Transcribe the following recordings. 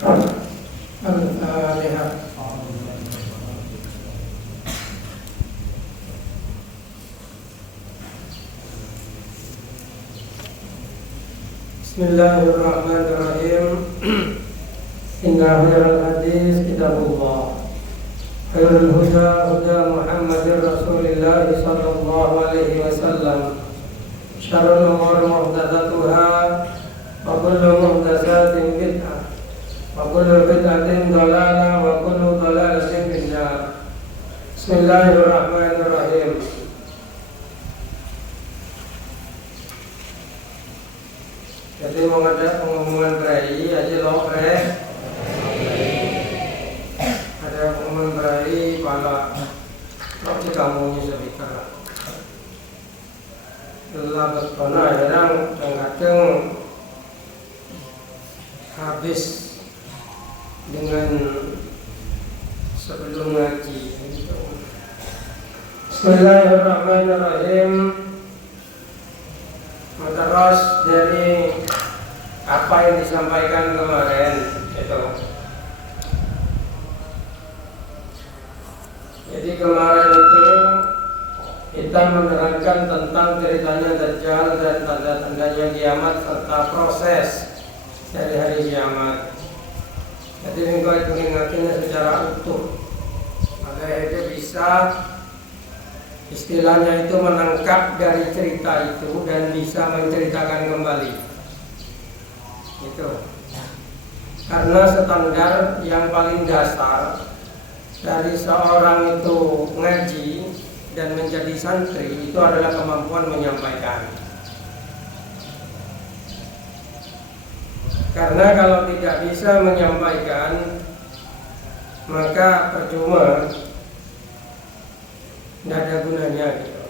Al-Fatihah. Bismillahirrahmanirrahim. Inna khairal hadis kitabullah. Khairul huda huda Muhammadir Rasulillah sallallahu alaihi wasallam. Syarrul umur muhdatsatuha wa kullu muhdatsatin bid'ah. Wa kullu bid'atin dhalalah wa kullu dhalalatin finnar. Bismillahirrahmanirrahim. Jadi mau ada pengumuman berai aja loh ada pengumuman berai pala loh di kamunya sebikar lelah bertona jarang kadang habis dengan sebelum ngaji. Bismillahirrahmanirrahim. Terus dari apa yang disampaikan kemarin itu. Jadi kemarin itu kita menerangkan tentang ceritanya Dajjal dan tanda-tandanya kiamat serta proses dari hari kiamat. Jadi engkau itu mengingatnya secara utuh agar itu bisa istilahnya itu menangkap dari cerita itu dan bisa menceritakan kembali itu. Karena standar yang paling dasar dari seorang itu ngaji dan menjadi santri itu adalah kemampuan menyampaikan. Karena kalau tidak bisa menyampaikan maka percuma, tidak ada gunanya gitu.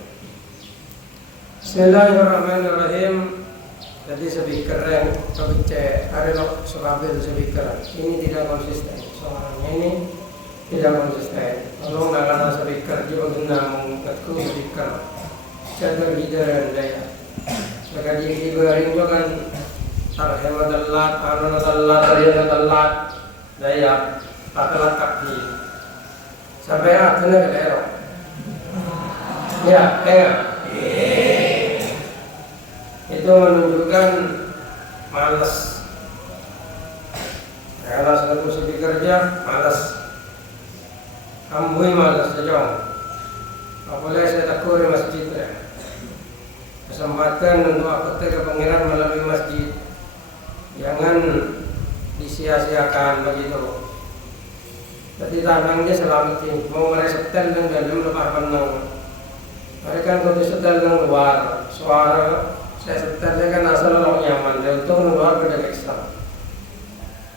Bismillahirrahmanirrahim. Jadi speaker yang kebice ada loh serabil speaker ini tidak konsisten, suaranya ini tidak konsisten. Tolong nakana speaker juga guna mengungkatku speaker jadwal hidaran daya maka di goreng juga kan tarhema telat, anona telat, tariana telat daya patalat kaki sampai akhirnya kelerok. Ya, enggak. Itu menunjukkan malas. Kalau sudah mesti bekerja, malas. Ambui malas saja. Apalagi saya takut di masjid ya. Kesempatan untuk aku ke pangeran melalui masjid. Jangan disia-siakan begitu. Jadi tanangnya selamatin. Mau meresepkan dan dalam lepas penang. Mereka kalau setel yang luar, suara saya setelnya kan asal orang nyaman, dan untuk luar beda ekstra.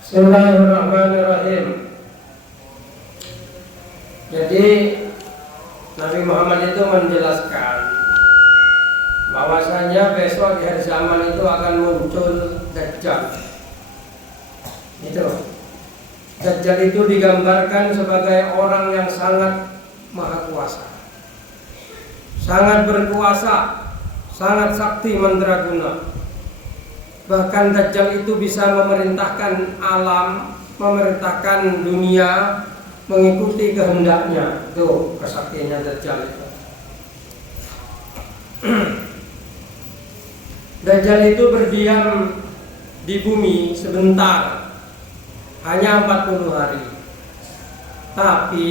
Bismillahirrahmanirrahim. Jadi Nabi Muhammad itu menjelaskan bahwasanya besok di hari zaman itu akan muncul Dajjal. Itu Dajjal itu digambarkan sebagai orang yang sangat maha kuasa, sangat berkuasa, sangat sakti mandraguna. Bahkan Dajjal itu bisa memerintahkan alam, memerintahkan dunia mengikuti kehendaknya. Itu kesaktiannya Dajjal itu. Dajjal itu berdiam di bumi sebentar, hanya 40 hari. Tapi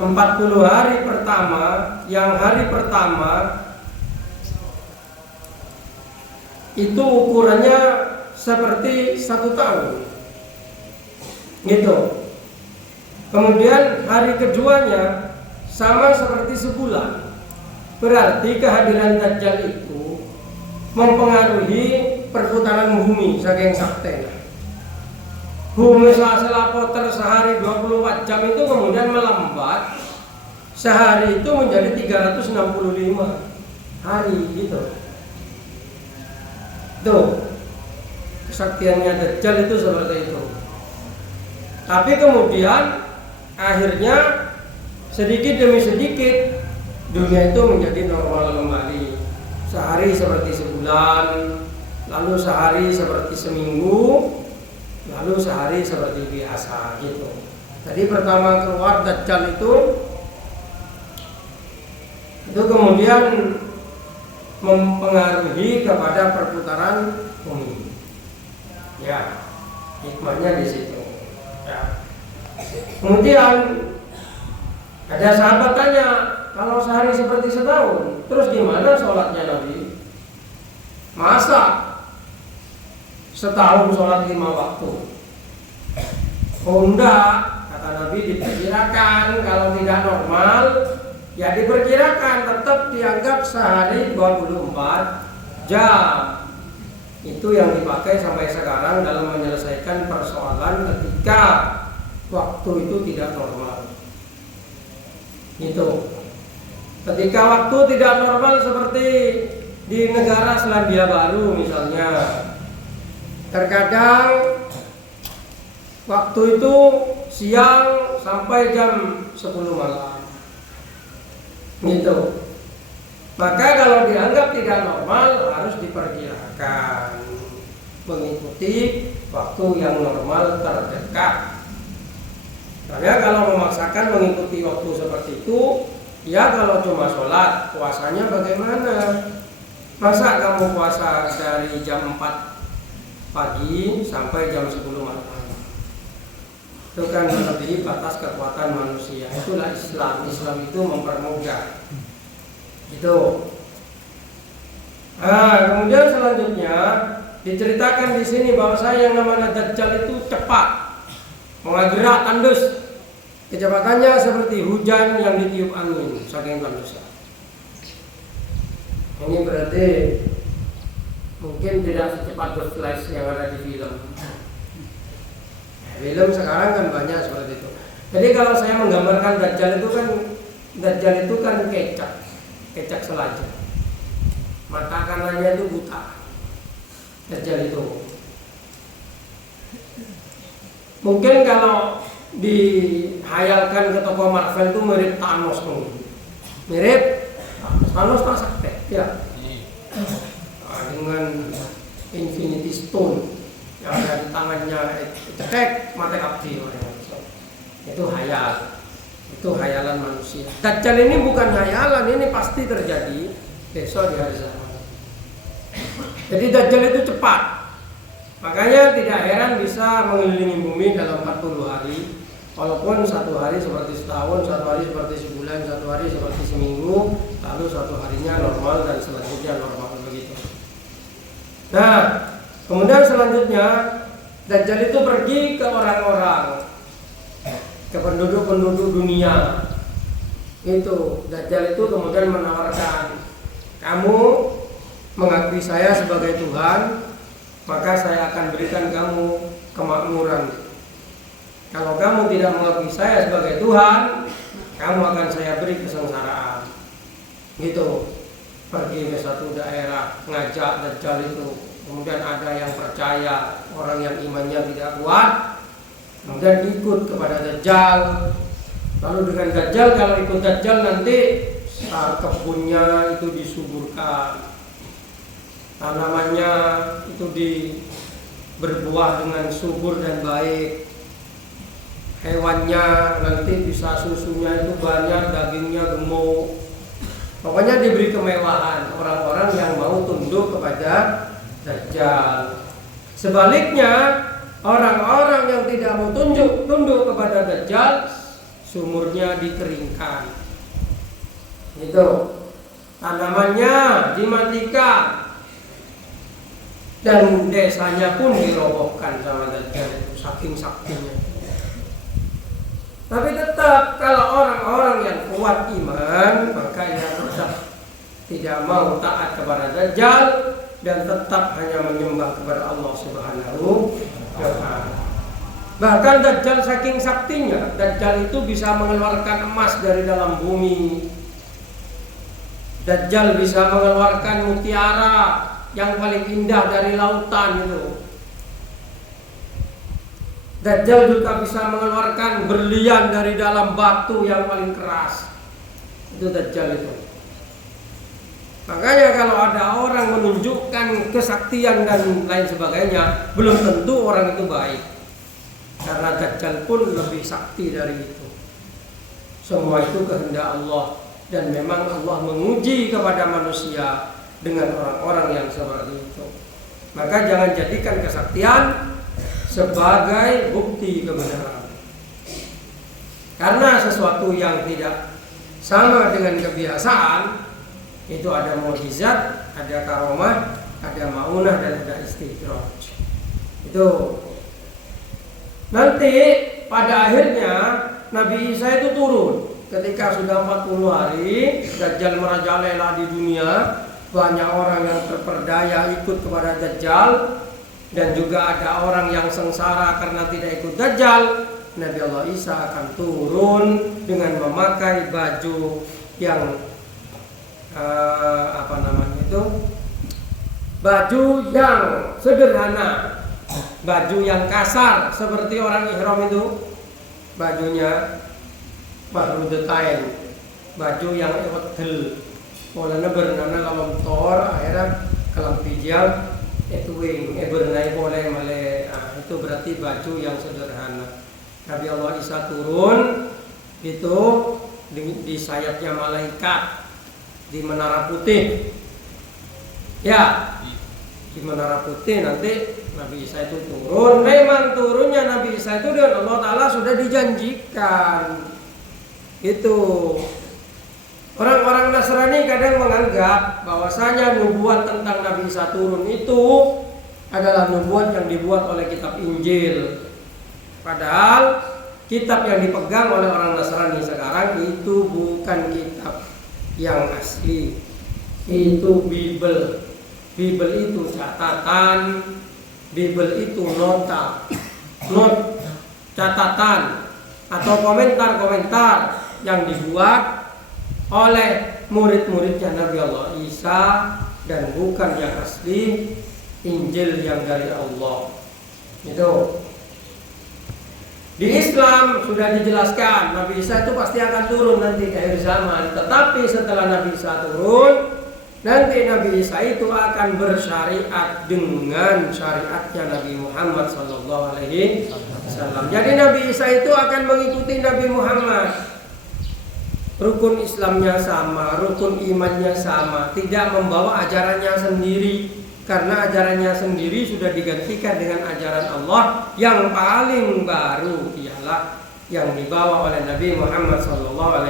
40 hari pertama, yang hari pertama itu ukurannya seperti 1 tahun gitu. Kemudian hari keduanya sama seperti sebulan. Berarti kehadiran Dajjal itu mempengaruhi perputaran bumi saking saktenya. Bumi selapoter sehari 24 jam itu kemudian melambat sehari itu menjadi 365 hari gitu. Tuh kesaktiannya Dajjal itu seperti itu. Tapi kemudian akhirnya sedikit demi sedikit dunia itu menjadi normal kembali. Sehari seperti sebulan, lalu sehari seperti seminggu, lalu sehari seperti biasa gitu. Jadi pertama keluar Dajjal itu kemudian mempengaruhi kepada perputaran bumi. Ya, hikmahnya di situ. Ya. Kemudian ada sahabat tanya, kalau sehari seperti setahun, terus gimana sholatnya Nabi? Masa setahun sholat 5 waktu? Oh enggak, kata Nabi, diperkirakan. Kalau tidak normal, ya diperkirakan, tetap dianggap sehari 24 jam. Itu yang dipakai sampai sekarang dalam menyelesaikan persoalan ketika waktu itu tidak normal. Itu ketika waktu tidak normal seperti di negara Selandia Baru misalnya, terkadang waktu itu siang sampai jam 10 malam gitu. Maka kalau dianggap tidak normal harus diperkirakan mengikuti waktu yang normal terdekat. Karena kalau memaksakan mengikuti waktu seperti itu, ya kalau cuma sholat, puasanya bagaimana? Masa kamu puasa dari jam 4 pagi sampai jam 10 malam? Itu kan melebihi batas kekuatan manusia. Itulah Islam. Islam itu mempermudah. Itu. Kemudian selanjutnya diceritakan di sini bahwa yang namanya Dajjal itu cepat, menggerak tandus. Kecepatannya seperti hujan yang ditiup angin, saking tandusnya. Ini berarti mungkin tidak secepat The Flash yang ada di film. Film sekarang kan banyak seperti itu. Jadi kalau saya menggambarkan Dajjal itu kan kecak selajah. Mata kanannya itu buta. Dajjal itu. Mungkin kalau dihayalkan ke tokoh Marvel itu mirip Thanos mungkin. Mirip Thanos tak sakti ya. Dengan Infinity Stone yang ada di tangannya, cekek mata kapti orang. Itu hayal. Itu hayalan manusia. Dajjal ini bukan hayalan, ini pasti terjadi besok di hari zaman. Jadi Dajjal itu cepat. Makanya tidak heran bisa mengelilingi bumi dalam 40 hari. Walaupun satu hari seperti setahun, satu hari seperti sebulan, satu hari seperti seminggu, lalu satu harinya normal dan selanjutnya normal begitu. Nah, kemudian selanjutnya Dajjal itu pergi ke orang-orang, ke penduduk-penduduk dunia. Itu Dajjal itu kemudian menawarkan, kamu mengakui saya sebagai Tuhan, maka saya akan berikan kamu kemakmuran. Kalau kamu tidak mengakui saya sebagai Tuhan, kamu akan saya beri kesengsaraan. Gitu. Pergi ke satu daerah, ngajak Dajjal itu. Kemudian ada yang percaya, orang yang imannya tidak kuat, kemudian ikut kepada Dajjal. Lalu dengan Dajjal, kalau ikut Dajjal nanti kebunnya itu disuburkan, tanamannya itu berbuah dengan subur dan baik, hewannya nanti bisa susunya itu banyak, dagingnya gemuk. Pokoknya diberi kemewahan orang-orang yang mau tunduk kepada Dajjal. Sebaliknya orang-orang yang tidak mau tunduk kepada Dajjal, sumurnya dikeringkan. Itu tanamannya dimatikan dan desanya pun dirobohkan sama Dajjal itu, saking saktinya. Tapi tetap kalau orang-orang yang kuat iman, maka ia tetap tidak mau taat kepada Dajjal dan tetap hanya menyembah kepada Allah Subhanahu wa ta'ala. Bahkan Dajjal saking saktinya, Dajjal itu bisa mengeluarkan emas dari dalam bumi. Dajjal bisa mengeluarkan mutiara yang paling indah dari lautan itu. Dajjal juga bisa mengeluarkan berlian dari dalam batu yang paling keras. Itu Dajjal itu. Makanya kalau ada orang menunjukkan kesaktian dan lain sebagainya, belum tentu orang itu baik. Karena Dajjal pun lebih sakti dari itu. Semua itu kehendak Allah, dan memang Allah menguji kepada manusia dengan orang-orang yang seperti itu. Maka jangan jadikan kesaktian sebagai bukti kebenaran. Karena sesuatu yang tidak sama dengan kebiasaan itu ada mukjizat, ada karomah, ada maunah, dan ada istidraj. Itu nanti pada akhirnya Nabi Isa itu turun ketika sudah 40 hari, Dajjal merajalela di dunia, banyak orang yang terperdaya ikut kepada Dajjal, dan juga ada orang yang sengsara karena tidak ikut Dajjal. Nabi Allah Isa akan turun dengan memakai baju yang baju yang sederhana, baju yang kasar seperti orang ihram itu, bajunya bahrudatain, baju yang wedel, polanya bernama lawan tor, akhirnya kelampijal itu wing, bernai boleh male, itu berarti baju yang sederhana. Nabi Allah Isa turun itu di sayapnya malaikat di Menara Putih. Ya, di Menara Putih nanti Nabi Isa itu turun. Memang turunnya Nabi Isa itu dengan Allah Ta'ala sudah dijanjikan. Itu orang-orang Nasrani kadang menganggap bahwasanya nubuat tentang Nabi Isa turun itu adalah nubuat yang dibuat oleh kitab Injil. Padahal kitab yang dipegang oleh orang Nasrani sekarang itu bukan kitab yang asli. Itu Bible. Bible itu catatan, Bible itu nota, catatan atau komentar-komentar yang dibuat oleh murid-muridnya Nabi Allah Isa, dan bukan yang asli Injil yang dari Allah. Itu di Islam sudah dijelaskan Nabi Isa itu pasti akan turun nanti di akhir zaman. Tetapi setelah Nabi Isa turun, nanti Nabi Isa itu akan bersyariat dengan syariatnya Nabi Muhammad SAW. Jadi Nabi Isa itu akan mengikuti Nabi Muhammad. Rukun Islamnya sama, rukun imannya sama, tidak membawa ajarannya sendiri. Karena ajarannya sendiri sudah digantikan dengan ajaran Allah yang paling baru, ialah yang dibawa oleh Nabi Muhammad SAW.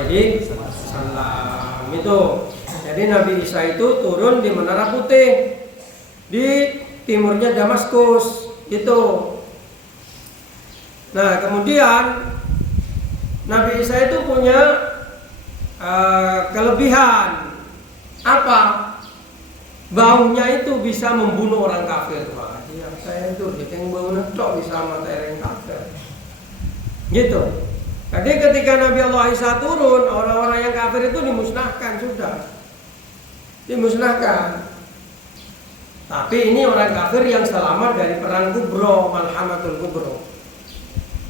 Itu. Jadi Nabi Isa itu turun di Menara Putih, di timurnya Damaskus. Itu. Nah, kemudian Nabi Isa itu punya kelebihan apa? Baunya itu bisa membunuh orang kafir. Wah, yang saya itu yang bau necok bisa mati orang kafir. Gitu. Jadi ketika Nabi Allah Isa turun, orang-orang yang kafir itu dimusnahkan sudah. Dimusnahkan. Tapi ini orang kafir yang selamat dari perang Kubro, Malhamatul Kubro.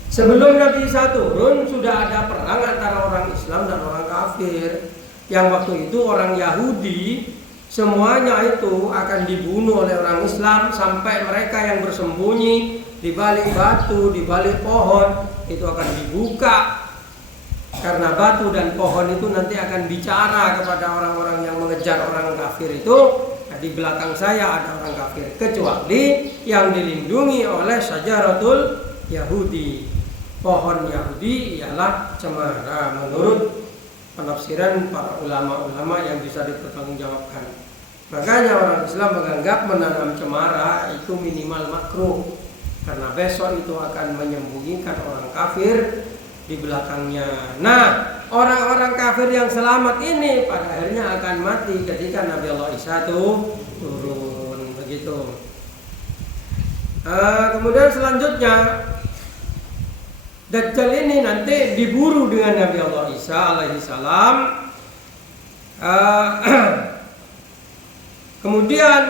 Sebelum Nabi Isa turun sudah ada perang antara orang Islam dan orang kafir. Yang waktu itu orang Yahudi semuanya itu akan dibunuh oleh orang Islam, sampai mereka yang bersembunyi di balik batu, di balik pohon itu akan dibuka. Karena batu dan pohon itu nanti akan bicara kepada orang-orang yang mengejar orang kafir itu. Nah, di belakang saya ada orang kafir, kecuali yang dilindungi oleh Syajaratul Yahudi. Pohon Yahudi ialah cemara menurut penafsiran para ulama-ulama yang bisa dipertanggungjawabkan. Makanya orang Islam menganggap menanam cemara itu minimal makruh, karena besok itu akan menyembunyikan orang kafir di belakangnya. Nah, orang-orang kafir yang selamat ini pada akhirnya akan mati ketika Nabi Allah Isa itu turun. Begitu. Kemudian selanjutnya Dajjal ini nanti diburu dengan Nabi Allah Isa alaihi salam. Kemudian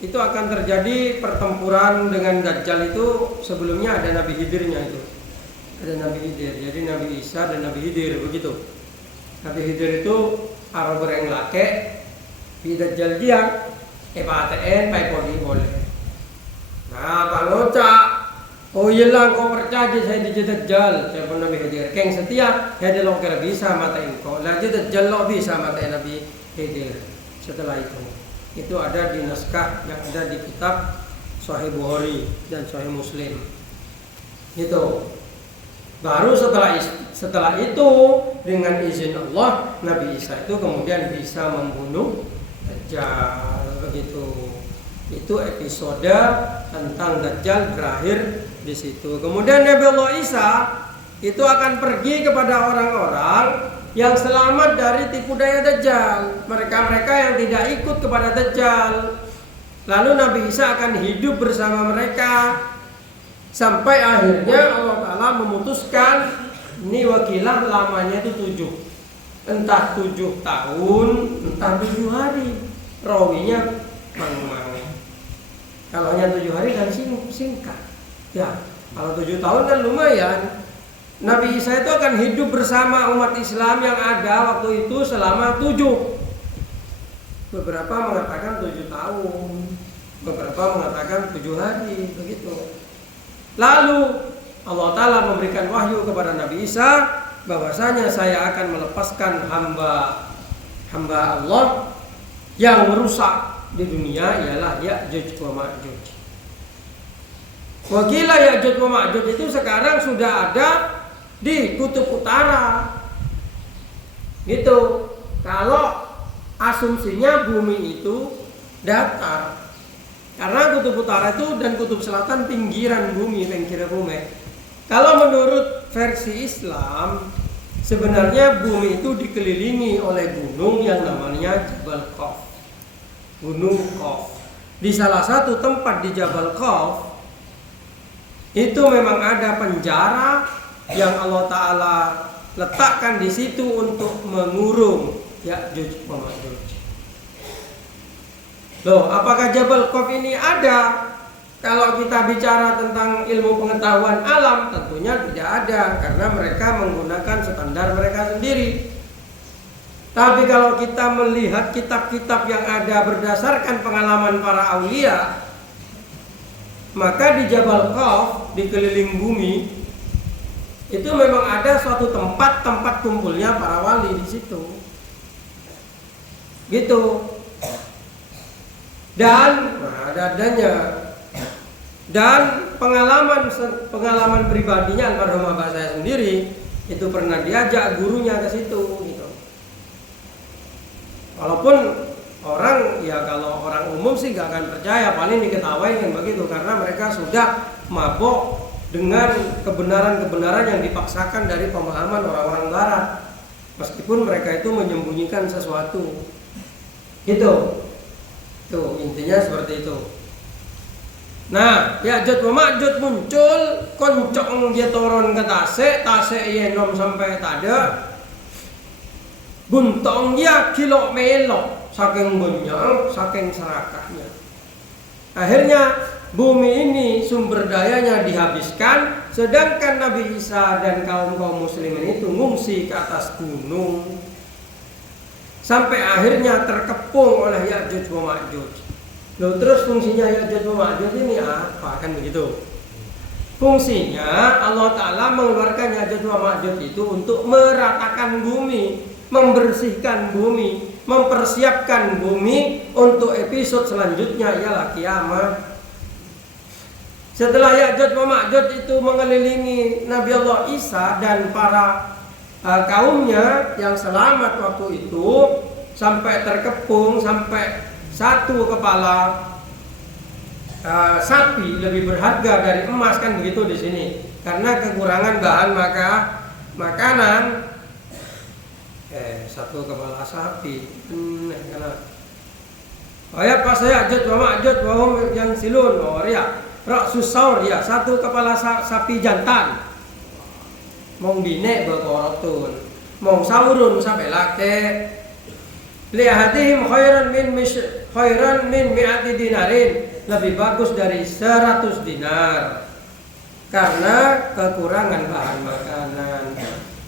itu akan terjadi pertempuran dengan Dajjal itu. Sebelumnya ada Nabi Khidirnya itu. Ada Nabi Khidir. Jadi Nabi Isa dan Nabi Khidir begitu. Nabi Khidir itu arah bereng lake di Dajjal dia PATN pai podi boleh. Nah, pangoca Oh iyalah kau percaya saya di Dajjal. Saya pun Nabi Khidir. Keng setia ya dia lo kira bisa matain kau. Lah Dajjal lo bisa matain Nabi Khidir. Setelah itu ada di naskah yang ada di kitab Sahih Bukhari dan Sahih Muslim. Gitu. Baru setelah itu dengan izin Allah Nabi Isa itu kemudian bisa membunuh Dajjal begitu. Itu episode tentang Dajjal berakhir di situ. Kemudian Nabi Allah Isa itu akan pergi kepada orang-orang yang selamat dari tipu daya Dajjal. Mereka-mereka yang tidak ikut kepada Dajjal. Lalu Nabi Isa akan hidup bersama mereka sampai akhirnya Allah Ta'ala memutuskan ini wakilah lamanya itu 7. Entah 7 tahun, entah 7 hari. Rawinya mang-mang. Kalau hanya 7 hari kan singkat. Ya, kalau 7 tahun kan lumayan. Nabi Isa itu akan hidup bersama umat Islam yang ada waktu itu selama 7. Beberapa mengatakan 7 tahun, beberapa mengatakan 7 hari, begitu. Lalu Allah Ta'ala memberikan wahyu kepada Nabi Isa bahwasanya saya akan melepaskan hamba Allah yang merusak di dunia ialah Ya'juj wa Ma'juj. Wakilah Ya'juj wa Ma'juj itu sekarang sudah ada di kutub utara. Gitu. Kalau asumsinya bumi itu datar. Karena kutub utara itu dan kutub selatan pinggiran bumi. Kalau menurut versi Islam, sebenarnya bumi itu dikelilingi oleh gunung yang namanya Jabal Qaf. Gunung Qaf. Di salah satu tempat di Jabal Qaf itu memang ada penjara yang Allah Ta'ala letakkan di situ untuk mengurung Ya'juj wa Ma'juj. Loh, apakah Jabal Qaf ini ada? Kalau kita bicara tentang ilmu pengetahuan alam, tentunya tidak ada karena mereka menggunakan standar mereka sendiri. Tapi kalau kita melihat kitab-kitab yang ada berdasarkan pengalaman para aulia, maka di Jabal Qaf, di keliling bumi, itu memang ada suatu tempat kumpulnya para wali di situ. Gitu. Dan ada adanya. Dan pengalaman pribadinya almarhum abah saya sendiri itu pernah diajak gurunya ke situ gitu. Walaupun orang ya kalau orang umum sih gak akan percaya, paling diketawain kan begitu karena mereka sudah mabok dengan kebenaran-kebenaran yang dipaksakan dari pemahaman orang-orang barat. Meskipun mereka itu menyembunyikan sesuatu. Gitu. Tuh, intinya seperti itu. Nah, Ya'juj wa Ma'juj muncul, koncong dia turun ke tase ye nom sampai tada. Buntong dia kilo melok, saking banyak, saking serakahnya. Akhirnya bumi ini sumber dayanya dihabiskan, sedangkan Nabi Isa dan kaum muslimin itu ngungsi ke atas gunung. Sampai akhirnya terkepung oleh Ya'juj wa Ma'juj. Loh, terus fungsinya Ya'juj wa Ma'juj ini apa? Kan begitu. Fungsinya Allah Ta'ala mengeluarkan Ya'juj wa Ma'juj itu untuk meratakan bumi, membersihkan bumi, mempersiapkan bumi untuk episode selanjutnya ialah kiamat. Setelah Ya'juj wa Ma'juj itu mengelilingi Nabi Allah Isa dan para kaumnya yang selamat waktu itu sampai terkepung, sampai satu kepala sapi lebih berharga dari emas kan begitu di sini karena kekurangan bahan makanan. Satu kepala sapi ayat pas Ya'juj wa Ma'juj wahum yang silun ya Ra'sus saur ya satu kepala sapi jantan mong bine berkorotun mong saurun sampai laki lihatihim khairan min mi'ati dinarin lebih bagus dari 100 dinar karena kekurangan bahan makanan.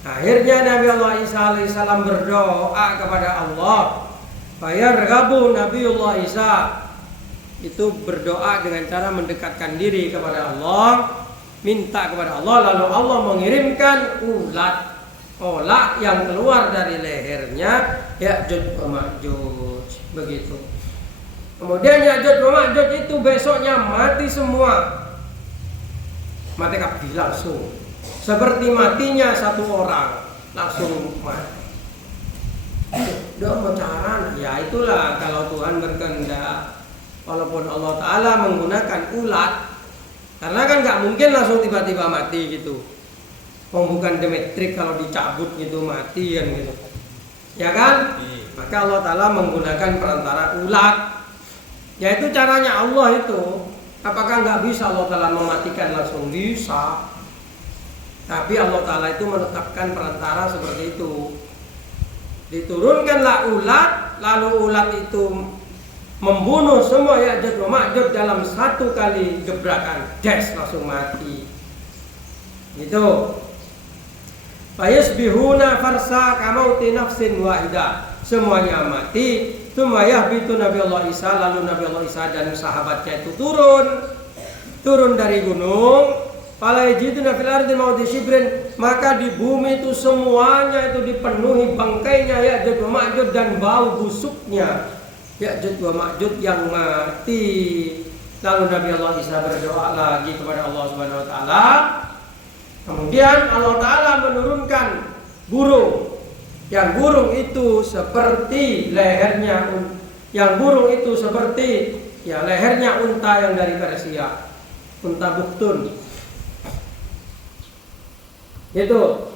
Akhirnya Nabi Allah Isa alaihissalam berdoa kepada Allah. Fayarghabu Nabiullah Isa itu berdoa dengan cara mendekatkan diri kepada Allah. minta kepada Allah, lalu Allah mengirimkan ulat yang keluar dari lehernya Ya'juj wa Ma'juj. Begitu. Kemudian Ya'juj wa Ma'juj itu besoknya mati semua. Mati kabeh langsung. Seperti matinya satu orang, langsung mati. Dong cara, ya itulah kalau Tuhan berkehendak. Walaupun Allah Ta'ala menggunakan ulat, karena kan nggak mungkin langsung tiba-tiba mati gitu. Bukan Demetrik kalau dicabut gitu mati kan gitu, ya kan? Maka Allah Ta'ala menggunakan perantara ulat. Yaitu caranya Allah itu. Apakah nggak bisa Allah Ta'ala mematikan langsung? Bisa. Tapi Allah Ta'ala itu menetapkan perantara seperti itu. Diturunkanlah ulat, lalu ulat itu membunuh semua Ya'juj wa Ma'juj dalam satu kali gebrakan, langsung mati. Gitu. Fayasbihuna farsa kamauti nafsin wahidah. Semuanya mati. Tsumma yahbitu Nabi Allah Isa, lalu Nabi Allah Isa dan sahabatnya itu turun dari gunung. Fala yajiduna fil ardi mawdi shibrin, maka di bumi itu semuanya itu dipenuhi bangkainya Ya'juj wa Ma'juj dan bau busuknya Ya'juj wa Ma'juj yang mati. Lalu Nabi Allah Isa berdoa lagi kepada Allah Subhanahu wa taala. Kemudian Allah Ta'ala menurunkan burung. Yang burung itu seperti lehernya, lehernya unta yang dari Persia, unta buktun. Itu.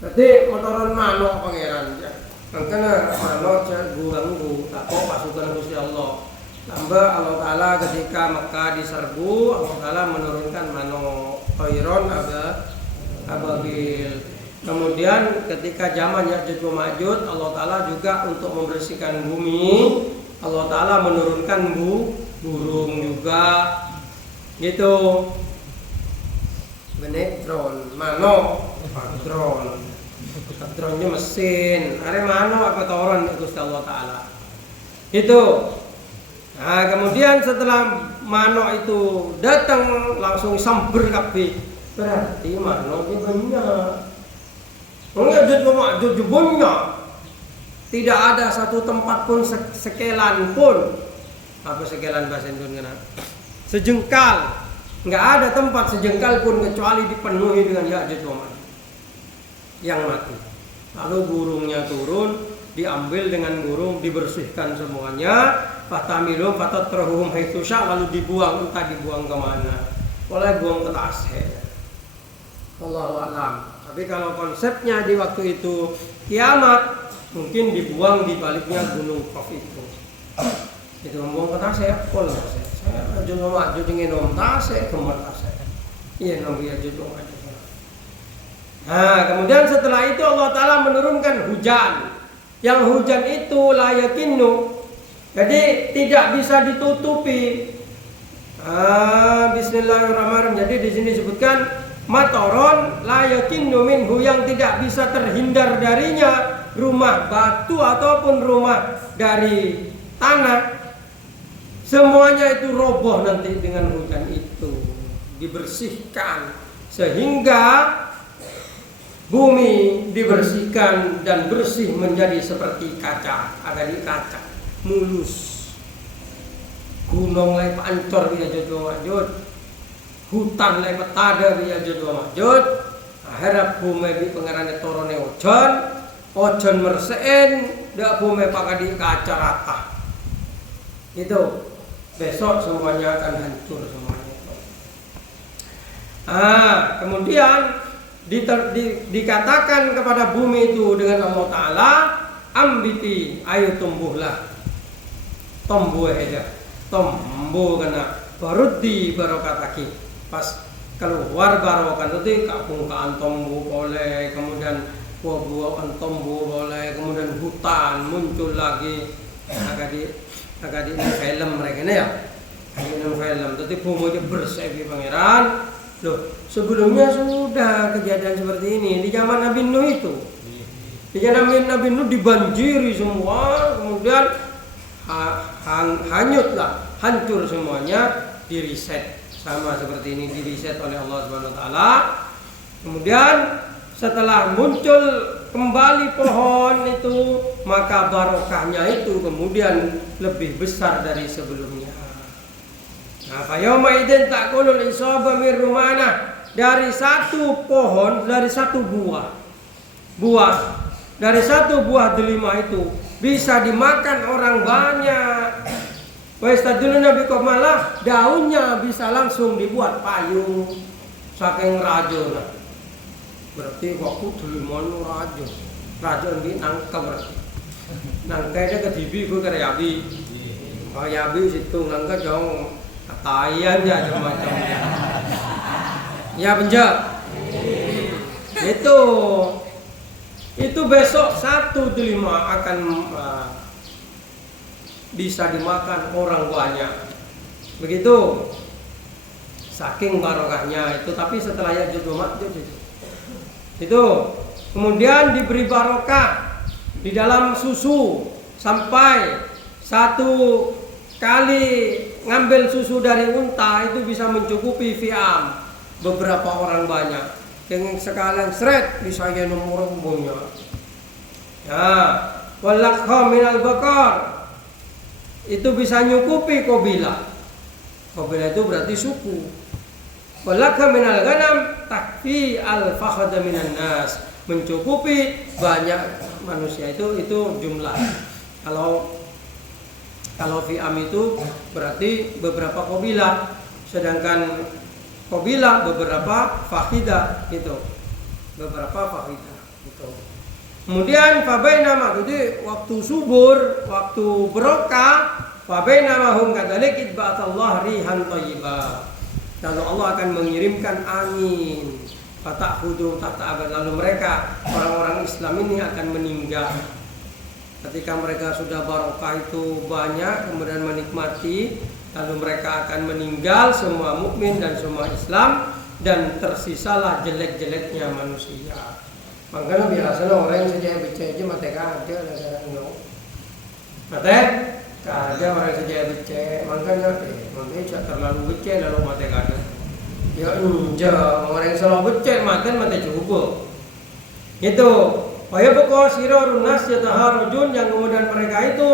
Berarti motoran manuk pangeran ya. Karena manuk ganggu apa pasukan Gusti Allah. Tambah Allah Ta'ala ketika Mekah diserbu, Allah Ta'ala menurunkan manuk Khairon ababil. Kemudian ketika zaman Ya'juj wa Ma'juj, Allah Ta'ala juga untuk membersihkan bumi, Allah Ta'ala menurunkan burung juga. Gitu. Benek drone, manuk, drone. Drone-nya mesin. Are manuk apa toron Gusti Allah Ta'ala. Itu. Nah, kemudian setelah manuk itu datang langsung samber kabeh. Berarti manuknya banyak. Ya'juj wa Ma'juj banyak. Tidak ada satu tempat pun sekelan pun. Apa sekelan bahasa Indonesia? Sejengkal. Enggak ada tempat sejengkal pun kecuali dipenuhi dengan Ya'juj wa Ma'juj yang mati. Lalu burungnya turun, diambil dengan burung, dibersihkan semuanya. Fatamilum fatatrahuhum haitsu sya', lalu dibuang, entah dibuang kemana. Boleh buang ke tasik. Wallahu a'lam. Tapi kalau konsepnya di waktu itu kiamat, mungkin dibuang di baliknya gunung Qaf itu. Itu membuang ke tasik, pol tasik. Saya Ya'juj wa Ma'juj ngenom tasik, gemer tasik. Iya nabi Ya'juj wa Ma'juj. Nah, kemudian setelah itu Allah Ta'ala menurunkan hujan. Yang hujan itu la yakinnu, jadi tidak bisa ditutupi. Bismillahirrahmanirrahim. Jadi di sini disebutkan matoron la yakinnu minhu, yang tidak bisa terhindar darinya rumah batu ataupun rumah dari tanah. Semuanya itu roboh nanti dengan hujan itu, dibersihkan sehingga bumi dibersihkan dan bersih menjadi seperti kaca, ada di kaca, mulus. Gunung lai pancor bi Ya'juj wa Ma'juj, hutan lai petada bi Ya'juj wa Ma'juj. Akhirnya bumi bi pengarane torone ojon merseen, dak bumi pakadi kaca rata. Itu besok semuanya akan hancur semuanya. Kemudian dikatakan kepada bumi itu dengan Allah Ta'ala, ambiti, ayo tumbuhlah, tumbuh aja, tumbuh kena barudi barokataki. Pas keluar barokan itu kabungkaan tumbuh boleh, kemudian buah-buahan tumbuh boleh, kemudian hutan muncul lagi. Agak di film mereka ini ya, ini film. Tapi bumi itu bersih pangeran. Loh, sebelumnya sudah kejadian seperti ini di zaman Nabi Nuh itu. Di zaman Nabi Nuh dibanjiri semua, kemudian hanyutlah, hancur semuanya, diriset sama seperti ini diriset oleh Allah Subhanahu wa taala. Kemudian setelah muncul kembali pohon itu, maka barokahnya itu kemudian lebih besar dari sebelumnya. Nah, fa yauma idzin ta'kulul isaba min rumana, dari satu pohon, dari satu buah dari satu buah delima itu bisa dimakan orang banyak. Wa istaduluna biqamalah, daunnya bisa langsung dibuat payung saking rajona. Berarti waktu delima nu rajon di nangka berarti. Nangka ke dibi ku kare yabi. Oh yabi situ nangka jong katayan ya macam. Ya benjak. Itu besok satu delima akan bisa dimakan orang banyak. Begitu. Saking barokahnya itu, tapi setelah Ya'juj wa Ma'juj itu kemudian diberi barokah di dalam susu sampai satu kali ngambil susu dari unta itu bisa mencukupi fi'am beberapa orang banyak. Yang sekalian seret bisa ya nomor umumnya. Nah, walakha minal bakar itu bisa nyukupi qabilah. Qabilah itu berarti suku. Walakha minal ghanam takfi al fakhad minan nas, mencukupi banyak manusia itu jumlah. Kalau fi'am itu berarti beberapa qabilah, sedangkan qabilah beberapa fahidah gitu. Kemudian fabainama, jadi waktu subur, waktu berokah, fabainama hum kadzalik idba'atallah rihan thayyibah. Lalu Allah akan mengirimkan angin, fata'khudhu tahta abad, lalu mereka orang-orang Islam ini akan meninggal. Ketika mereka sudah barokah itu banyak, kemudian menikmati, lalu mereka akan meninggal semua mukmin dan semua Islam, dan tersisalah jelek-jeleknya manusia. Makanya biasanya orang yang saja becek mate ada negara ini. Mate ada orang saja becek, makanya tidak terlalu becek lalu mate ada. Ya orang yang selalu becek mate cukup. Itu. Waya pokok sirarun nas yataharujun, yang kemudian mereka itu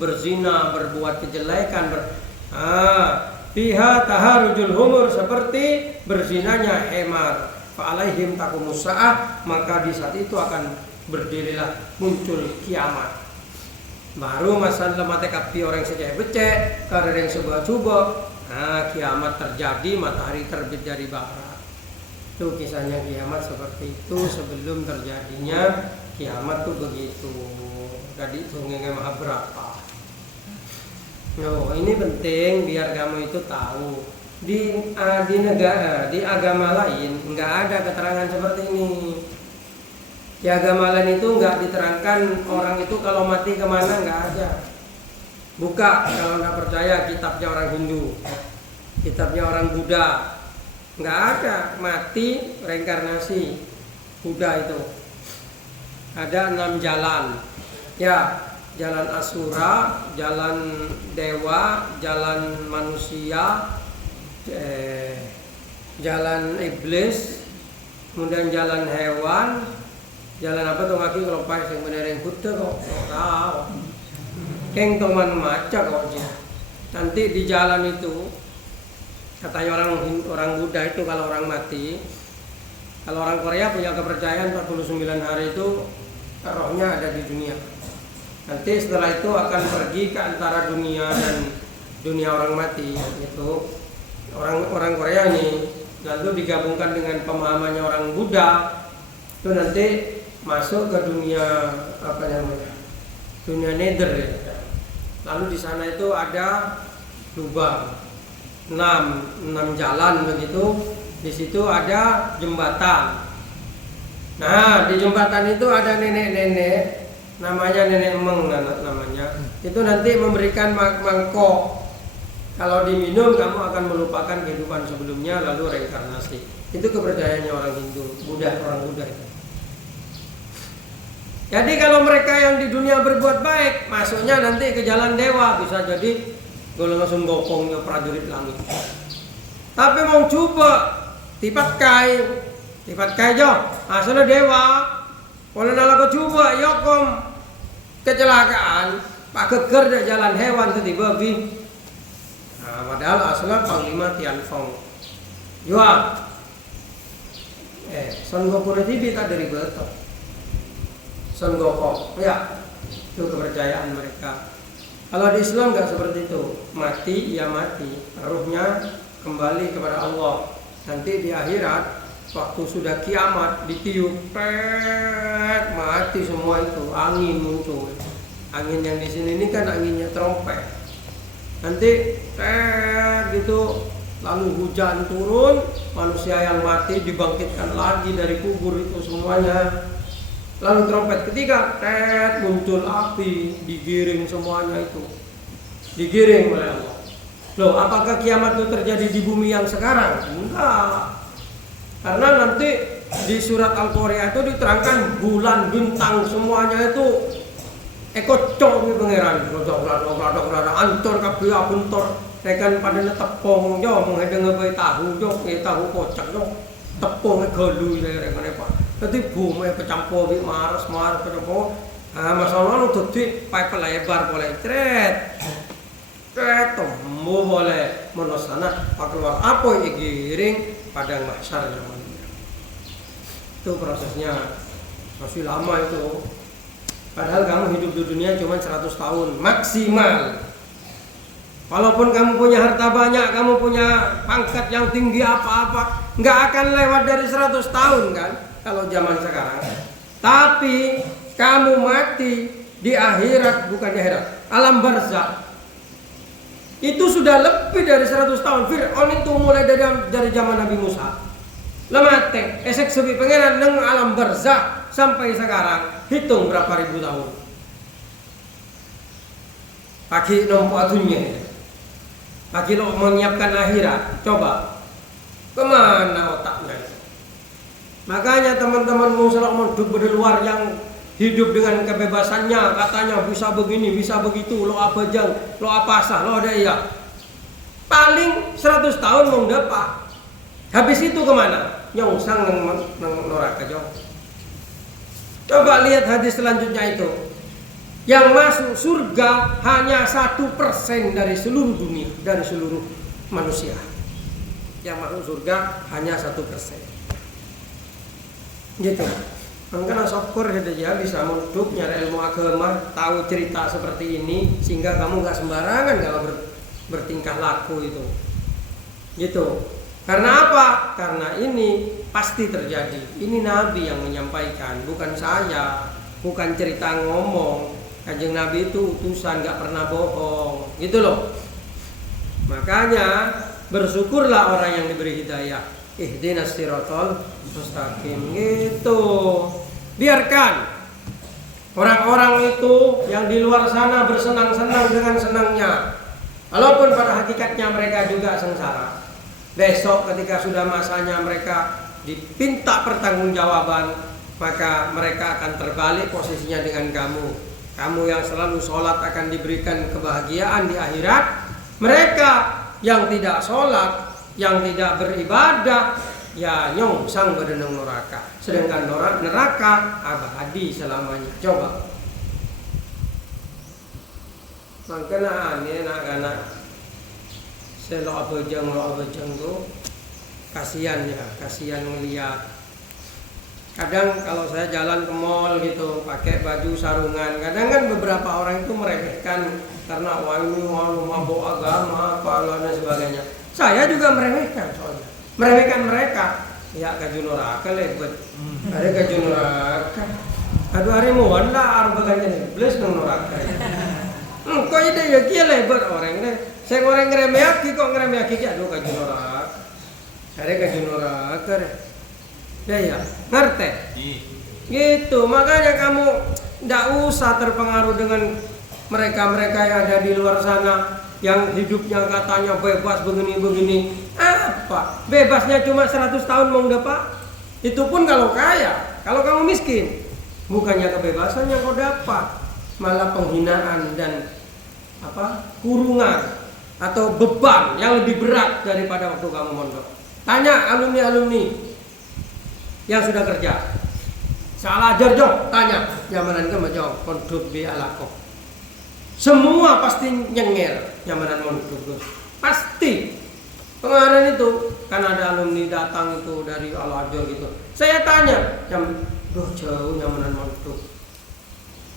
berzina, berbuat kejelekan, fiha taharujul humur, seperti berzinanya hemar. Fa'alaihim taqumus sa'ah, maka di saat itu akan berdirilah muncul kiamat. Baru masalah mate kapi orang saja becek, karena yang coba-coba, kiamat terjadi, matahari terbit dari barat. Itu kisahnya kiamat seperti itu. Sebelum terjadinya kiamat tuh begitu. Tadi sungai maha berapa? Ini penting biar kamu itu tahu. Di negara, di agama lain nggak ada keterangan seperti ini. Di agama lain itu nggak diterangkan orang itu kalau mati kemana, nggak ada. Buka kalau nggak percaya kitabnya orang Hindu, kitabnya orang Buddha, nggak ada mati reinkarnasi. Buddha itu ada 6 jalan, ya, jalan Asura, jalan dewa, jalan manusia, jalan iblis, kemudian jalan hewan, jalan apa tuh lagi kalau pas yang bener yang Buddha kok tahu, keng teman maca kok dia. Nanti di jalan itu katanya orang Buddha itu kalau orang mati, kalau orang Korea punya kepercayaan 49 hari itu rohnya ada di dunia. Nanti setelah itu akan pergi ke antara dunia dan dunia orang mati gitu. Orang Korea ini lalu digabungkan dengan pemahamannya orang Buddha, itu nanti masuk ke dunia apa namanya, dunia nether ya. Lalu di sana itu ada lubang 6 jalan begitu. Di situ ada jembatan. Nah, di jembatan itu ada nenek-nenek, namanya nenek Meng namanya. Itu nanti memberikan mangkok. Kalau diminum kamu akan melupakan kehidupan sebelumnya lalu reinkarnasi. Itu kepercayaannya orang Hindu, orang Buddha itu. Jadi kalau mereka yang di dunia berbuat baik, masuknya nanti ke jalan dewa, bisa jadi golongan sembokongnya prajurit langit. Tapi mau coba tipat kai jo. Asal dewa. Kalau nala ko coba yokom kecelakaan, pak geger dah jalan hewan tadi babi. Nah, padahal asal panglima Tianfeng. Jua. Son Goku TV tak dari betul. Son Goku, ya. Itu kepercayaan mereka. Kalau di Islam nggak seperti itu. Mati ya mati, ruhnya kembali kepada Allah. Nanti di akhirat waktu sudah kiamat ditiup, mati semua itu, angin muncul. Angin yang di sini ini kan anginnya trompet. Nanti gitu, lalu hujan turun, manusia yang mati dibangkitkan lagi dari kubur itu semuanya. Lalu trompet ketiga, muncul api, digiring semuanya itu, digiring oleh Allah. Loh, apakah kiamat itu terjadi di bumi yang sekarang? Enggak. Karena nanti di surat Al-Qari'ah itu diterangkan bulan, bintang semuanya itu ekocok di pangeran. Rodok, antor kabeh abentor. Rekan pada tepung yo menghadang ngebai tahu yo, tahu kocak yo. Tepung galu rekan apa. Dadi bumi kecampur di maras kecampur. Masalah lu dadi pipe lebar boleh tret. Ketemu boleh menosana pak keluar apa giring padang mahsyar namanya. Itu prosesnya masih lama itu. Padahal kamu hidup di dunia cuma 100 tahun maksimal. Walaupun kamu punya harta banyak, kamu punya pangkat yang tinggi apa-apa, nggak akan lewat dari 100 tahun kan kalau zaman sekarang. Tapi kamu mati di akhirat, bukan di akhirat, alam barzakh. Itu sudah lebih dari 100 tahun. Fir'aun itu mulai dari zaman Nabi Musa. Lemate, esek sebi pangeran neng alam barzakh sampai sekarang. Hitung berapa ribu tahun. Pagi nompo atunya. Pagi lo menyiapkan akhirat. Coba. Kemana otaknya? Makanya teman-temanmu selalu hidup di luar yang hidup dengan kebebasannya, katanya bisa begini, bisa begitu, lo apa jang, lo apa sah, lo ada ya. Paling 100 tahun mau dapat. Habis itu kemana? Nyongsang nang neraka jauh. Coba lihat hadis selanjutnya itu. Yang masuk surga hanya 1% dari seluruh dunia, dari seluruh manusia. Yang masuk surga hanya 1%. Gitu. Karena syukur dia bisa hidup nyari ilmu agama, tahu cerita seperti ini, sehingga kamu nggak sembarangan kalau bertingkah laku itu. Gitu. Karena apa? Karena ini pasti terjadi. Ini Nabi yang menyampaikan, bukan saya, bukan cerita ngomong. Kanjeng Nabi itu utusan, nggak pernah bohong. Gitu loh. Makanya bersyukurlah orang yang diberi hidayah. Ihdinas siratal mustaqim gitu. Biarkan orang-orang itu yang di luar sana bersenang-senang dengan senangnya. Walaupun pada hakikatnya mereka juga sengsara. Besok ketika sudah masanya mereka dipinta pertanggungjawaban, maka mereka akan terbalik posisinya dengan kamu. Kamu yang selalu sholat akan diberikan kebahagiaan di akhirat. Mereka yang tidak sholat, yang tidak beribadah, ya nyongsang badanang neraka. Sedangkan neraka abadi selamanya. Coba. Makanya ini anak-anak selo abejang tuh kasihan ya, kasihan melihat. Kadang kalau saya jalan ke mall gitu pakai baju sarungan, kadang kan beberapa orang itu meremehkan karena wah ini mabuk agama apa dan sebagainya. Saya juga meremehkan soalnya, meremehkan mereka. Ya kaju neraka lebet, ada kaju neraka. Aduh hari muan lah arba ganyan bless nang neraka. Kok ide ya kia lebet orang ini. Saya orang ngeremehaki kok ngeremehaki aduh kaju neraka. Ada kaju neraka. Ya, ngerti? Gitu, makanya kamu tidak usah terpengaruh dengan mereka-mereka yang ada di luar sana yang hidupnya katanya bebas begini-begini. Apa? Bebasnya cuma 100 tahun mau dapat? Itu pun kalau kaya. Kalau kamu miskin, bukannya kebebasan yang kau dapat, malah penghinaan dan kurungan. atau beban yang lebih berat daripada waktu kamu mondok? Tanya alumni-alumni yang sudah kerja. Salah ajar jong, tanya nyamanan ke majong mondok bi alako. Semua pasti nyenger nyamanan mondok. Pasti. Kemarin itu kan ada alumni datang itu dari Al-Ajar gitu. Saya tanya, jauh nyamanan mondok.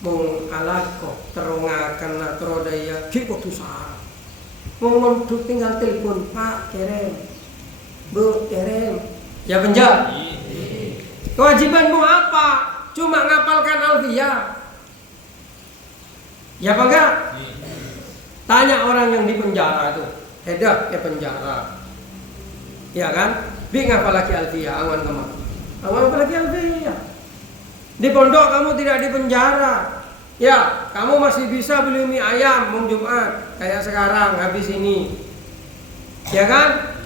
Mung alako terungakan terodaya ki kok susah. Mung mondok tinggal telepon, Pak kirim. Bu kirim. Ya penjat. Kewajibanmu apa? Cuma ngapalkan alfiyah. Ya apa enggak? Tanya orang yang di penjara itu. Hedah ke penjara. Ya kan? Bi ngapal lagi alfiyah awan kemana? Awan apa lagi alfiyah? Di pondok kamu tidak di penjara. Ya, kamu masih bisa beli mie ayam mau Jumat kayak sekarang habis ini. Ya kan?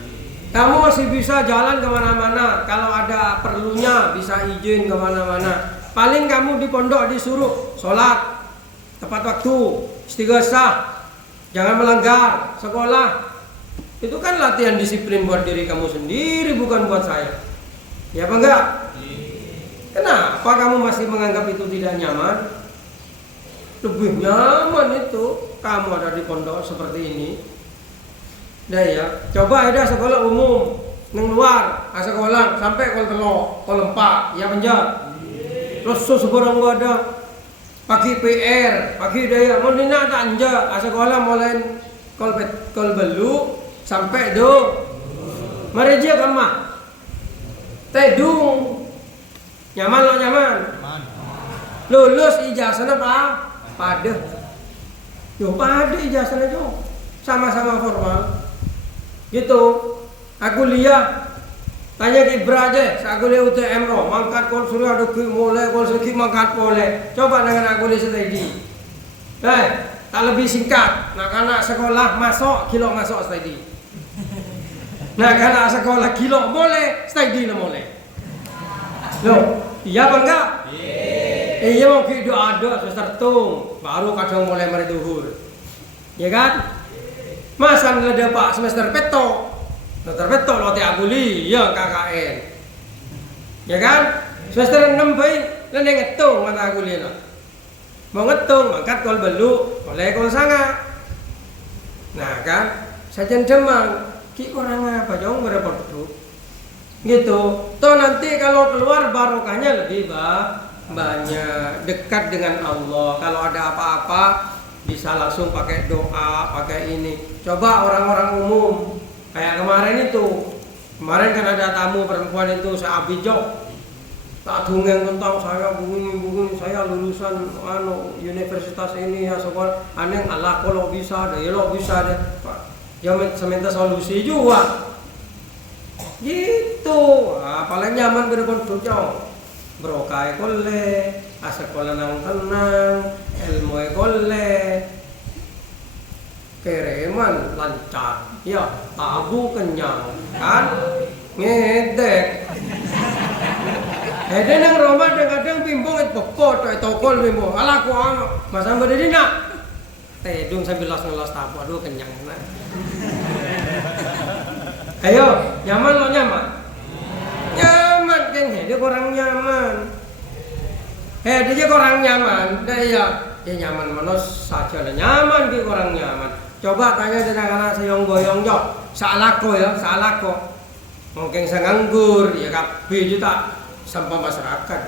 Kamu masih bisa jalan kemana-mana. Kalau ada perlunya bisa izin kemana-mana. Paling kamu di pondok disuruh sholat tepat waktu, istighosah, jangan melanggar, sekolah. Itu kan latihan disiplin buat diri kamu sendiri, bukan buat saya. Ya apa enggak? Kenapa kamu masih menganggap itu tidak nyaman? Lebih nyaman itu kamu ada di pondok seperti ini. Dah ya, coba ada sekolah umum neng luar, sekolah sampai kol telo, kol 4, ya penjat. Terus sebarang ada pagi PR, pagi daya, mau dina tak anja, sekolah mulai kol belu sampai do. Mari dia kemah. Tedung. Nyaman lo nyaman. Lulus ijazahnya apa? Pada. Yo pada ijazahnya jo. Sama-sama formal. Gitu, aku lihat tanya ke Ibra aja, aku lihat UTM roh, mangkat kol suruh ada mulai kol segi mangkat boleh, coba dengan aku lihat tadi, tak lebih singkat, nak anak sekolah masuk, kilo masuk tadi, nak anak sekolah kilo boleh, tadi lah boleh, loh, iya apa enggak? Iya mau kita ada sesertung, baru kadang mulai meriduhur, ya kan? Masa nggak Pak semester peto lo te aguli ya KKN, ya kan? Semester 6 baik, lo ngetung mata aguli lo, mau ngetung mangkat kol belu, oleh kol sanga, nah kan? Sajen demang, ki orang apa jauh berapa tuh? Gitu, toh nanti kalau keluar barokahnya lebih banyak, dekat dengan Allah. Kalau ada apa-apa bisa langsung pakai doa, pakai ini. Coba orang-orang umum kayak kemarin kan ada tamu perempuan itu saya abijok, tak dungeng tentang saya bunyi saya lulusan universitas ini ya sekolah aneh Allah kalau bisa deh, lo bisa deh, ya seminta solusi juga, gitu. Paling nyaman berkonsul berokah kole, sekolah nang tenang, ilmu kole. Kereman lancar, ya tabu kenyang, kan ngedek. Ada nang rumah kadang bimbung pokok tokol bimbung. Alah ku masa berdiri nak. Tedung sambil las tabu, aduh kenyang nah. Ayo, nyaman lo nyaman? Nyaman kan dia kurang nyaman. Dia kurang nyaman, ya nyaman manos saja lah nyaman dia kurang nyaman. Coba tanya dengan anak sayong boyong jok, salako ya, salako. Mungkin nganggur, ya kabeh juta sampah masyarakat.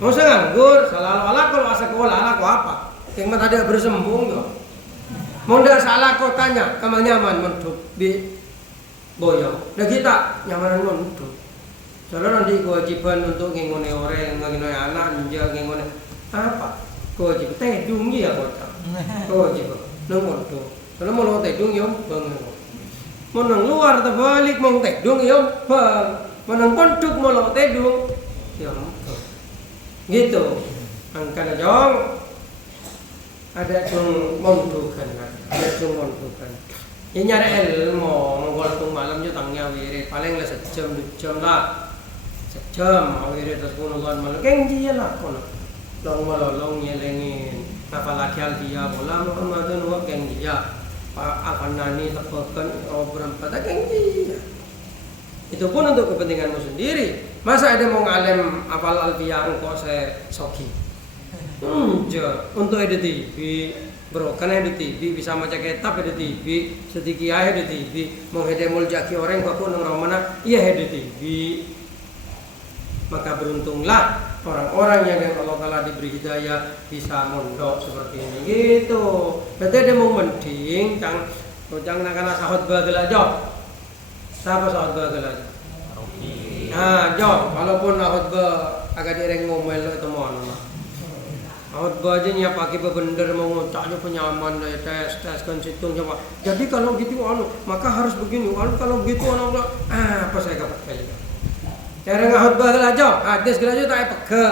Mau nganggur, selalu alako lo sekolah, alako apa? Yang mata dia bersembung yo. Mau ndak salako tanya, kamu nyaman menduk di boyong. Nah kita nyamanan menduk. Soalnya nanti kewajiban untuk ngingone orang, ngingone anak, ngingone apa? Kewajiban tedung ya kota. Kewajiban. Nang mondok. Kalau mau tedung yo bang. Mau nang luar terbalik mau tedung yo bang. Mau nang pondok mau tedung yo. Gitu. Angkat jong. Ada cung mondokan. Ada cung mondokan. Ya nyari ilmu, mongol tung malam yo tangnya wirid paling lah sejam 2 jam lah. Sejam wirid terus kunulan malam. Keng dia lah kono. Long malolong nyelengin. Apalagi dia bola Muhammadun wa keng dia Pak Al-Fanani tepakan berapa dagang dia. Itu pun untuk kepentinganmu sendiri. Masa ada mau ngalem apal alfiah engkau saya soki. Untuk ada TV, bro, karena ada TV bisa macam kitab ada TV, sedikit ada TV, mau hedemul jaki orang kau pun orang mana, iya ada TV. Maka beruntunglah orang-orang yang Allah Ta'ala diberi hidayah bisa mondok seperti ini gitu. Berarti ada mau mending jangan nak sahut bagelajo. Siapa sahut bagelajo? Walaupun khutbah agak direng ngomel itu mohon. Khutbah aja nya pakai bener mau ngucapnya penyaman tes kan situng coba. Jadi kalau gitu maka harus begini. Kalau gitu apa saya dapat kali. Cara khutbah gelajo, hadis gelajo tak peke.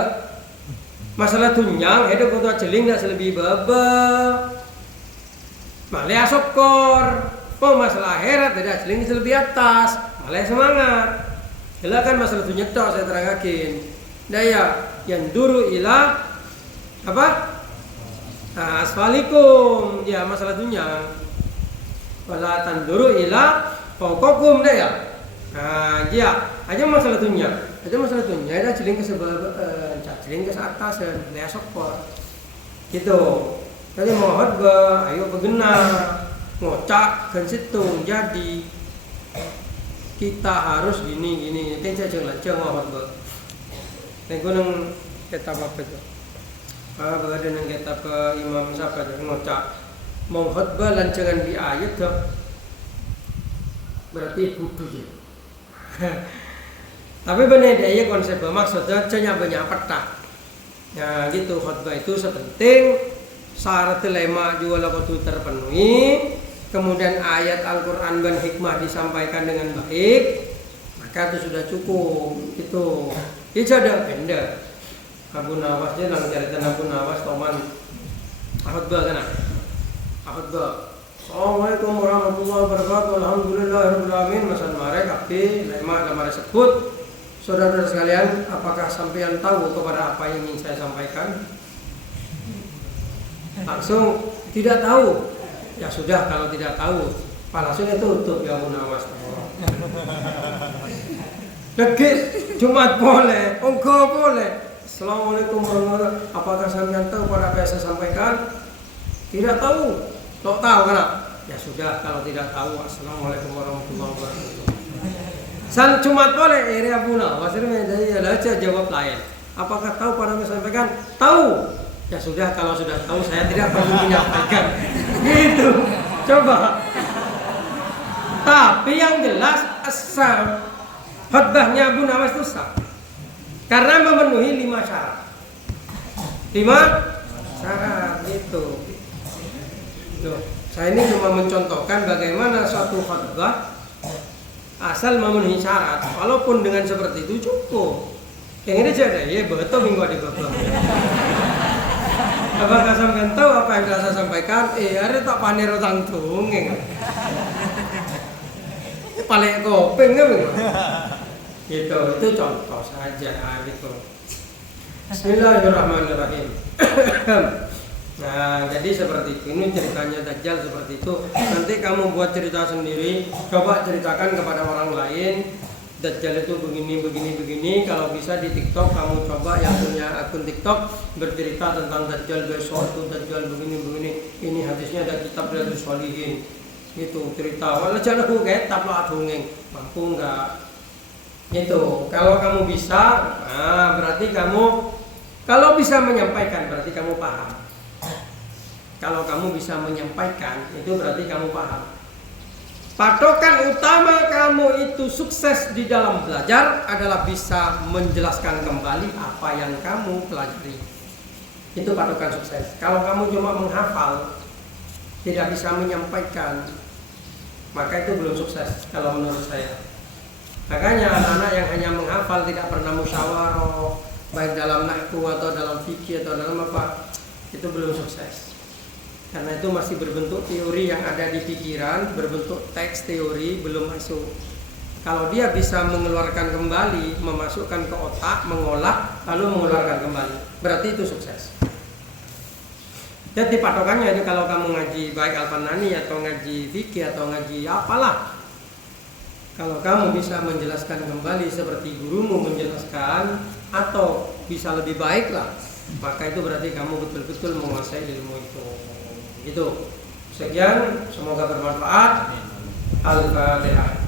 Masalah tunyang hidup untuk jeling dah selebih baba. Malah sokor. Masalah akhirat tidak jeling selebih atas. Malah semangat. Silakan masalah itu nyetok saya terangkan. Daya yang duru ila apa? Asfalikum. Ya masalah dunia. Wala tanduru ila fawqakum daya. Dia aja masalah dunia. Aja masalah dunia ada celing ke sebelah celing ke atas dan sokor. Gitu. Jadi mau khutbah, ayo begenah. Ngocak kan situ jadi kita harus gini nanti saya jelajah ngawat ber. Nego nang kitab apa itu? Berada nang kitab Imam siapa itu ngocak mau khutbah lancangan di ayat tuh berarti butuh je. Tapi benar dia konsep maksudnya banyak peta. Ya gitu khutbah itu sepenting syarat lema jual waktu terpenuhi. Kemudian ayat Al-Quran dan hikmah disampaikan dengan baik, maka itu sudah cukup. Itu ada benda. Abu Nawas dia dalam cerita Abu Nawas Toman khutbah kan? Khutbah. Assalamualaikum warahmatullahi wabarakatuh. Alhamdulillahirabbil alamin. Masan mare kafe lema lamar sebut. Saudara-saudara sekalian, apakah sampean tahu kepada apa yang ingin saya sampaikan? Langsung tidak tahu. Ya sudah kalau tidak tahu, langsungnya tutup ya Munawas. Legit Jumat boleh, enggak boleh. Assalamualaikum warahmatullahi wabarakatuh. Apakah sampean tahu pada apa yang saya sampaikan? Tidak tahu. Tak tahu kan? Ya sudah kalau tidak tahu. Assalamualaikum warahmatullahi wabarakatuh. San Jumat boleh, area Munawas ini dari aja jawab lain. Apakah tahu pada apa yang saya sampaikan? Tahu. Ya sudah kalau sudah tahu saya tidak perlu menyampaikan. Gitu. Coba. Tapi yang jelas asal khutbahnya Abu Nawas itu sah. Karena memenuhi 5 syarat. 5 syarat itu. Tuh, saya ini cuma mencontohkan bagaimana suatu khutbah asal memenuhi syarat. Walaupun dengan seperti itu cukup. Yang ini saja ya betul minggu di bawah. Apakah sampean tahu apa yang saya sampaikan? Ada tak panero tangtung. Paling kopeng kan? Gitu, itu contoh saja gitu. Bismillahirrahmanirrahim. Nah, jadi seperti itu. Ini ceritanya Dajjal seperti itu. Nanti kamu buat cerita sendiri, coba ceritakan kepada orang lain. Dajjal itu begini. Kalau bisa di TikTok kamu coba yang punya akun TikTok bercerita tentang Dajjal besok itu Dajjal begini. Ini hadisnya ada kitab Riyadhus Shalihin. Itu cerita. Walau jangan aku kitab lah dongeng. Mampu enggak? Itu. Kalau kamu bisa, berarti kamu kalau bisa menyampaikan berarti kamu paham. Kalau kamu bisa menyampaikan itu berarti kamu paham. Patokan utama kamu itu sukses di dalam belajar adalah bisa menjelaskan kembali apa yang kamu pelajari. Itu patokan sukses. Kalau kamu cuma menghafal, tidak bisa menyampaikan, maka itu belum sukses kalau menurut saya. Makanya anak-anak yang hanya menghafal tidak pernah musyawarah, baik dalam nahwu atau dalam fikih atau dalam apa, itu belum sukses. Karena itu masih berbentuk teori yang ada di pikiran, berbentuk teks teori, belum masuk. Kalau dia bisa mengeluarkan kembali, memasukkan ke otak, mengolah, lalu mengeluarkan kembali, berarti itu sukses. Jadi patokannya itu kalau kamu ngaji baik Al-Fanani atau ngaji fikih atau ngaji apalah, kalau kamu bisa menjelaskan kembali seperti gurumu menjelaskan atau bisa lebih baik lah, maka itu berarti kamu betul-betul menguasai ilmu itu. Gitu. Sekian, semoga bermanfaat. Al-Fatihah.